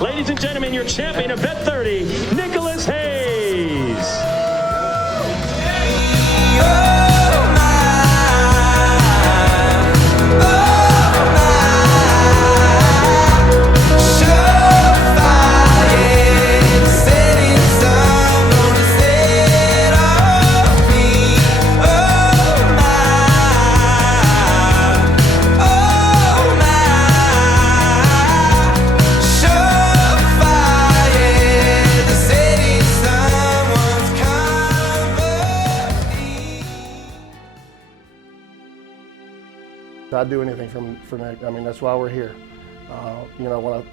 Ladies and gentlemen, your champion of Bet 30, Nic Hayes. I'd do anything for Nic. I mean, that's why we're here. You know, one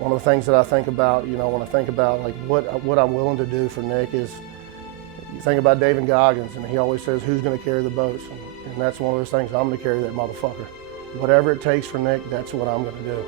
of the things that I think about, you know, when I think about like what I'm willing to do for Nic is, you think about David Goggins, and he always says, "Who's going to carry the boats?" And that's one of those things. I'm going to carry that motherfucker. Whatever it takes for Nic, that's what I'm going to do.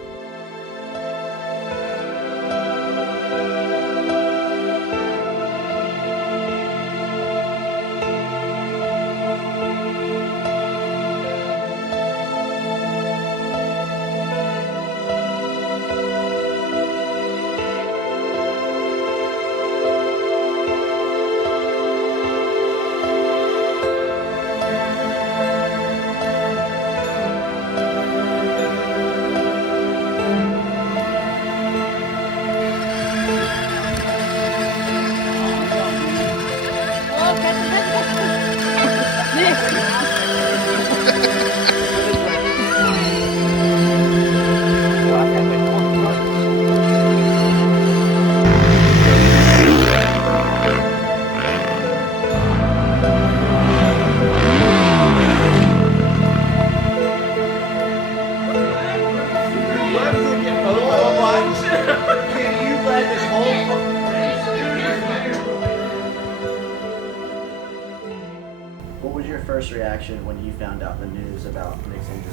What was your first reaction when you found out the news about Nic's injury?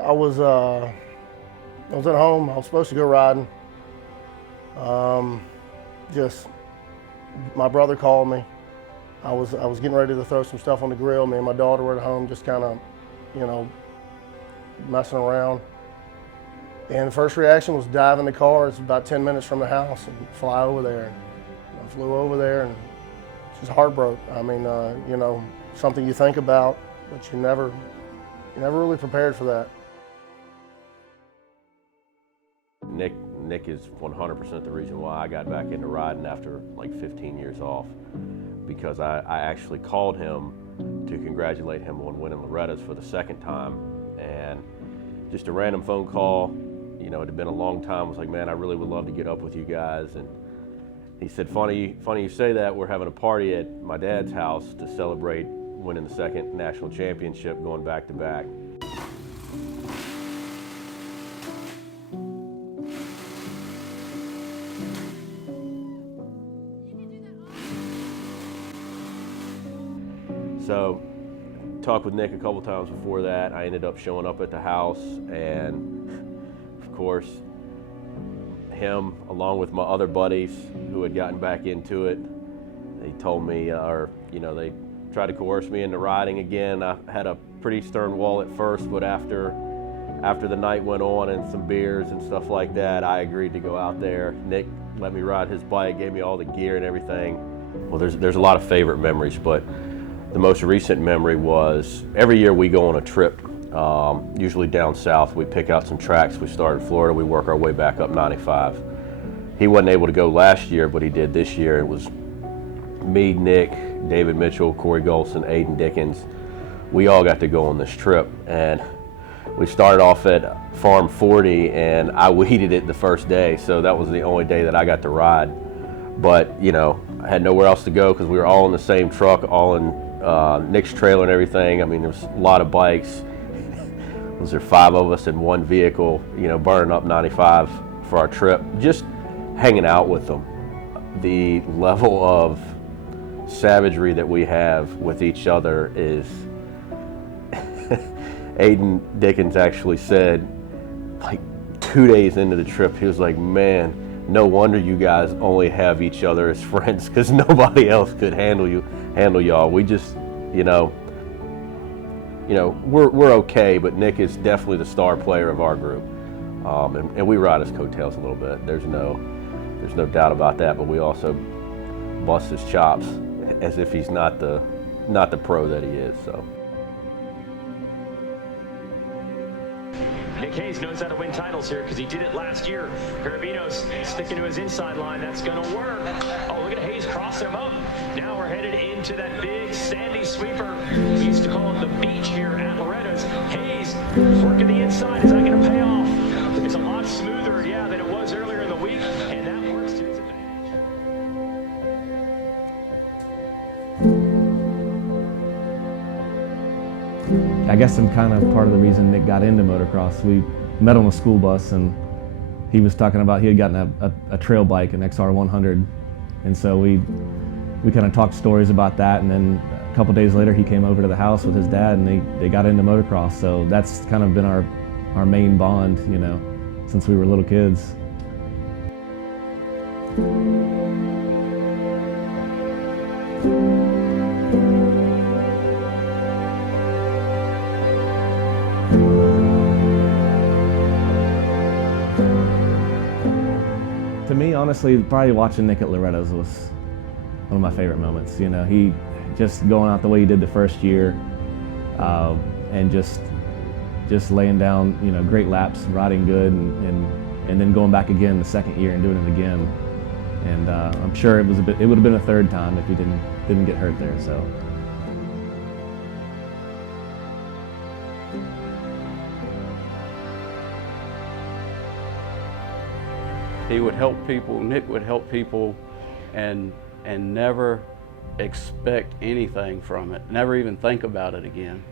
I was at home. I was supposed to go riding. Just my brother called me. I was getting ready to throw some stuff on the grill. Me and my daughter were at home, just kind of, you know, messing around. And the first reaction was dive in the car. It's about 10 minutes from the house and fly over there. And I flew over there and just heartbroken. I mean, you know, something you think about, but you never really prepared for that. Nic is 100% the reason why I got back into riding after like 15 years off, because I actually called him to congratulate him on winning Loretta's for the second time, and just a random phone call. You know, it had been a long time. I was like, man, I really would love to get up with you guys. And he said, funny you say that. We're having a party at my dad's house to celebrate winning the second national championship, going back to back. So, talked with Nic a couple times before that. I ended up showing up at the house, and of course, him, along with my other buddies who had gotten back into it, they told me, you know, they tried to coerce me into riding again. I had a pretty stern wall at first, but after the night went on and some beers and stuff like that, I agreed to go out there. Nic let me ride his bike, gave me all the gear and everything. Well, there's a lot of favorite memories, but the most recent memory was every year we go on a trip, usually down south. We pick out some tracks. We start in Florida, we work our way back up 95. He wasn't able to go last year, but he did this year. It was me, Nic, David Mitchell, Corey Golson, Aiden Dickens. We all got to go on this trip, and we started off at Farm 40, and I weeded it the first day, so that was the only day that I got to ride. But, you know, I had nowhere else to go because we were all in the same truck, all in Nic's trailer and everything. I mean, there was a lot of bikes. Was there 5 of us in one vehicle, you know, burning up 95 for our trip, just hanging out with them. The level of savagery that we have with each other is, Aiden Dickens actually said, like 2 days into the trip, he was like, man, no wonder you guys only have each other as friends, because nobody else could handle y'all. We just, you know, you know, we're okay, but Nic is definitely the star player of our group. And we ride his coattails a little bit. There's no doubt about that, but we also bust his chops as if he's not the pro that he is, so. Nic Hayes knows how to win titles here because he did it last year. Parabinos sticking to his inside line. That's going to work. Oh, look at Hayes crossing him up. Now we're headed into that big sandy sweeper. We used to call it the beach here at Loretta's. Hayes working the inside. Is that going to pay off? It's a lot smoother, yeah, than it was earlier in the week, and that works to his advantage. I guess I'm kind of part of the reason Nic got into motocross. We met on a school bus, and he was talking about he had gotten a trail bike, an XR100, and so we kind of talked stories about that. And then a couple days later, he came over to the house with his dad, and they got into motocross. So that's kind of been our main bond, you know, since we were little kids. To me, honestly, probably watching Nic at Loretta's was one of my favorite moments. You know, he just going out the way he did the first year, and just laying down, you know, great laps, riding good, and then going back again the second year and doing it again. And I'm sure it would have been a third time if he didn't get hurt there. So. He would help people, Nic would help people and never expect anything from it, never even think about it again.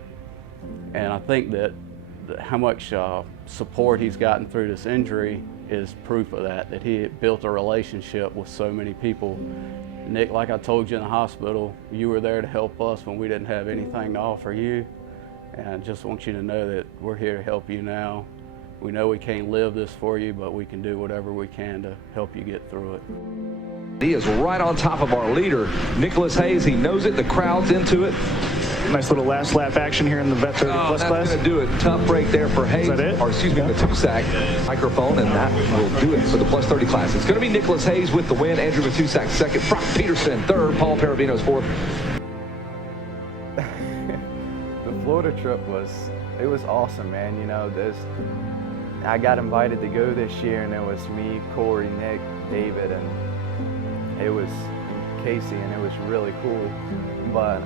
And I think that how much support he's gotten through this injury is proof of that he had built a relationship with so many people. Nic, like I told you in the hospital, you were there to help us when we didn't have anything to offer you. And I just want you to know that we're here to help you now. We know we can't live this for you, but we can do whatever we can to help you get through it. He is right on top of our leader, Nicholas Hayes. He knows it. The crowd's into it. Nice little last lap action here in the Vet 30 Plus class. That's going to do it. Tough break there for Hayes. Is that it? Or excuse me, the Matusak microphone, and that will do it for the Plus 30 class. It's going to be Nicholas Hayes with the win. Andrew Matusak second. Brock Peterson third. Paul Parabinos fourth. The Florida trip was awesome, man. You know, I got invited to go this year, and it was me, Corey, Nic, David, and Casey, and it was really cool. But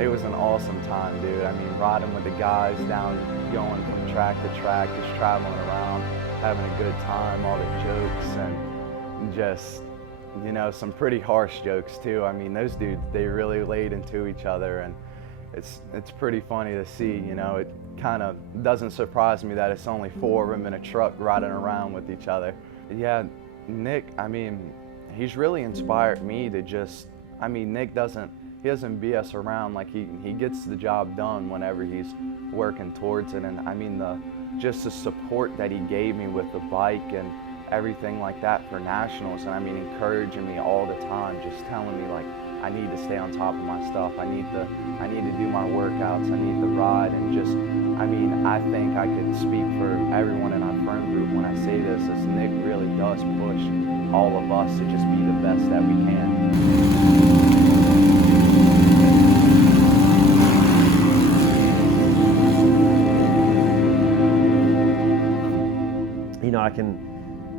it was an awesome time, dude. I mean, riding with the guys down, going from track to track, just traveling around, having a good time, all the jokes, and just, you know, some pretty harsh jokes too. I mean, those dudes, they really laid into each other, and it's pretty funny to see. You know, it kind of doesn't surprise me that it's only four of them in a truck riding around with each other. Yeah, Nic, I mean, he's really inspired me to just, I mean, Nic doesn't BS around. Like he gets the job done whenever he's working towards it. And I mean, just the support that he gave me with the bike and everything like that for nationals, and I mean, encouraging me all the time, just telling me like, I need to stay on top of my stuff. I need to do my workouts. I need to ride, and just, I mean, I think I could speak for everyone in our friend group when I say this, is Nic really does push all of us to just be the best that we can. You know,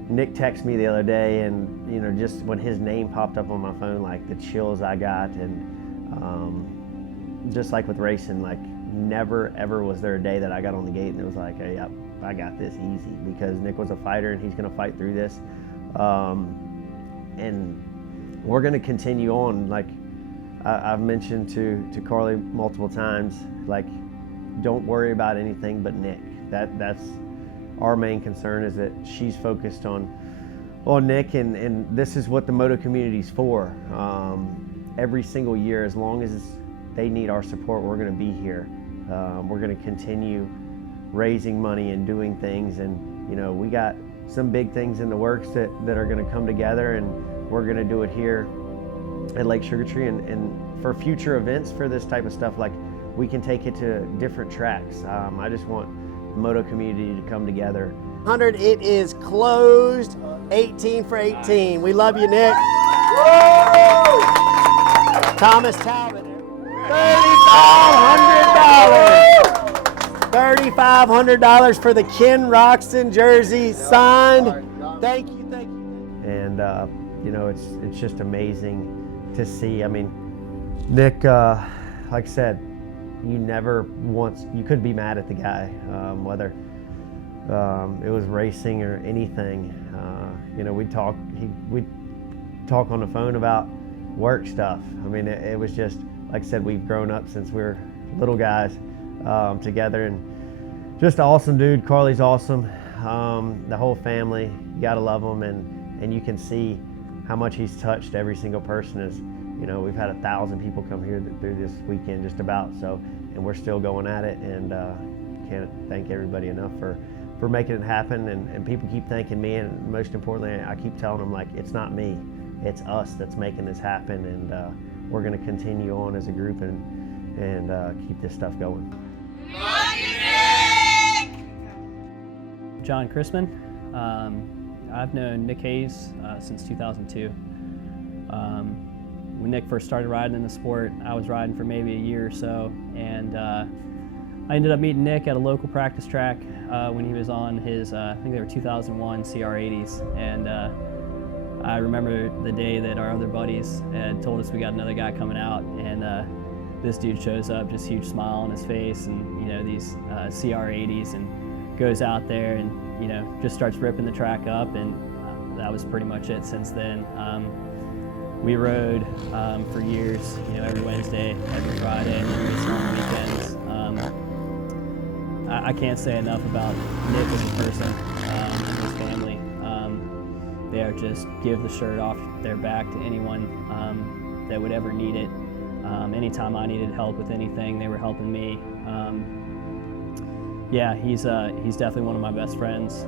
Nic texted me the other day, and you know, just when his name popped up on my phone, like the chills I got, and just like with racing, like never ever was there a day that I got on the gate and it was like, hey, I got this easy, because Nic was a fighter and he's going to fight through this, and we're going to continue on. Like I've mentioned to Carly multiple times, like, don't worry about anything but Nic. That's our main concern, is that she's focused on Nic, and this is what the moto community's for. Every single year, as long as they need our support, we're going to be here. We're going to continue raising money and doing things, and you know, we got some big things in the works that are going to come together, and we're going to do it here at Lake Sugar Tree. And for future events for this type of stuff, like we can take it to different tracks. I just want the moto community to come together. 100, it is closed, 18 for 18. We love you, Nick. Thomas Talbot, $3,500. $3,500 for the Ken Roxton jersey signed. Thank you, thank you. And you know, it's just amazing to see. I mean, Nick, like I said, you couldn't be mad at the guy, whether it was racing or anything. You know, we'd talk on the phone about work stuff. I mean, it was just, like I said, we've grown up since we were little guys together, and just an awesome dude. Carly's awesome. The whole family, you gotta love them, and you can see how much he's touched every single person. Is, you know, we've had 1,000 people come here through this weekend just about, so, and we're still going at it, and can't thank everybody enough for making it happen. And people keep thanking me, and most importantly, I keep telling them, like, it's not me, it's us that's making this happen, and we're going to continue on as a group and keep this stuff going. John Chrisman. I've known Nic Hayes since 2002. When Nick first started riding in the sport, I was riding for maybe a year or so, and I ended up meeting Nick at a local practice track when he was on his, I think they were 2001 CR80s, and I remember the day that our other buddies had told us we got another guy coming out, and this dude shows up, just huge smile on his face, and you know, these CR80s, and goes out there and, you know, just starts ripping the track up, and that was pretty much it since then. We rode for years, you know, every Wednesday, every Friday, and then racing on the weekends. I can't say enough about Nick as a person and his family. They are just give the shirt off their back to anyone that would ever need it. Anytime I needed help with anything, they were helping me. Yeah, he's definitely one of my best friends.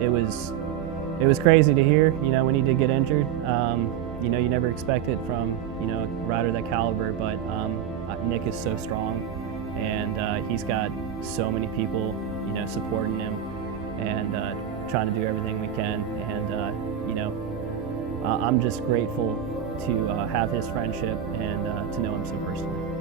It was crazy to hear, you know, when he did get injured. You know, you never expect it from, you know, a rider that caliber, but Nick is so strong, and he's got so many people, you know, supporting him and trying to do everything we can. And you know, I'm just grateful to have his friendship and to know him so personally.